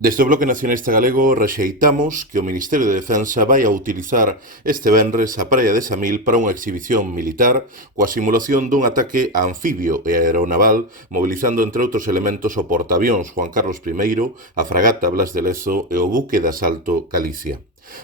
Desde o Bloque Nacionalista Galego rexeitamos que o Ministerio de Defensa vai a utilizar este venres a praia de Samil para unha exhibición militar coa simulación dun ataque anfibio e aeronaval, mobilizando entre outros elementos o portaavións Juan Carlos I, a fragata Blas de Lezo e o buque de asalto Galicia.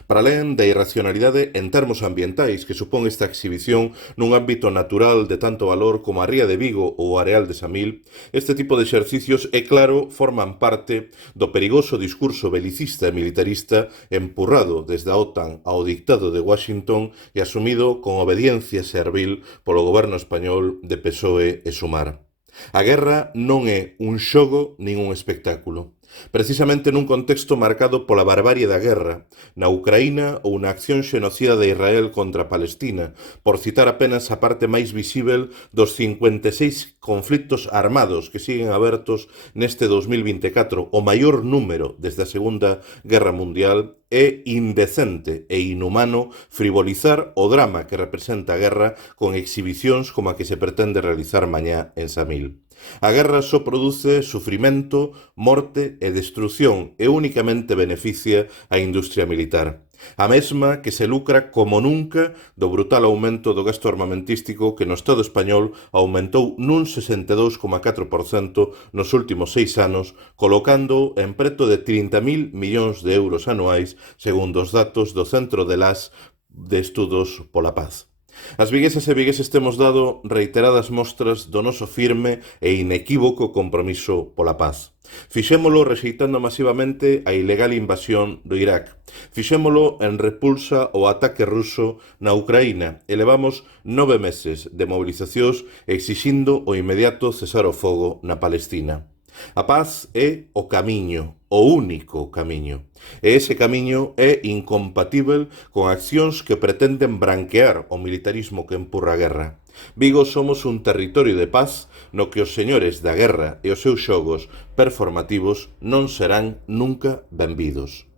Para alén da irracionalidade en termos ambientais que supón esta exhibición nun ámbito natural de tanto valor como a Ría de Vigo ou o Areal de Samil, este tipo de exercicios, é claro, forman parte do perigoso discurso belicista e militarista empurrado desde a OTAN ao dictado de Washington e asumido con obediencia servil polo goberno español de PSOE e Sumar. A guerra non é un xogo nin un espectáculo. Precisamente nun contexto marcado pola barbarie da guerra, na Ucraína ou na acción xenocida de Israel contra Palestina, por citar apenas a parte máis visível dos 56 conflitos armados que siguen abertos neste 2024, o maior número desde a Segunda Guerra Mundial, é indecente e inhumano frivolizar o drama que representa a guerra con exhibicións como a que se pretende realizar mañá en Samil. A guerra só produce sufrimento, morte e destrución e únicamente beneficia a industria militar. A mesma que se lucra como nunca do brutal aumento do gasto armamentístico que no Estado español aumentou nun 62,4% nos últimos 6 anos, colocando en preto de 30.000 millóns de euros anuais, segundo os datos do Centro de Estudos pola Paz. As viguesas e vigueses temos dado reiteradas mostras do noso firme e inequívoco compromiso pola paz. Fixémolo rexeitando masivamente a ilegal invasión do Irak. Fixémolo en repulsa ao ataque ruso na Ucraína e levamos 9 meses de mobilizacións exixindo o inmediato cesar o fogo na Palestina. A paz é o camiño, o único camiño. E ese camiño é incompatível con accións que pretenden branquear o militarismo que empurra a guerra. Vigo somos un territorio de paz no que os señores da guerra e os seus xogos performativos non serán nunca benvidos.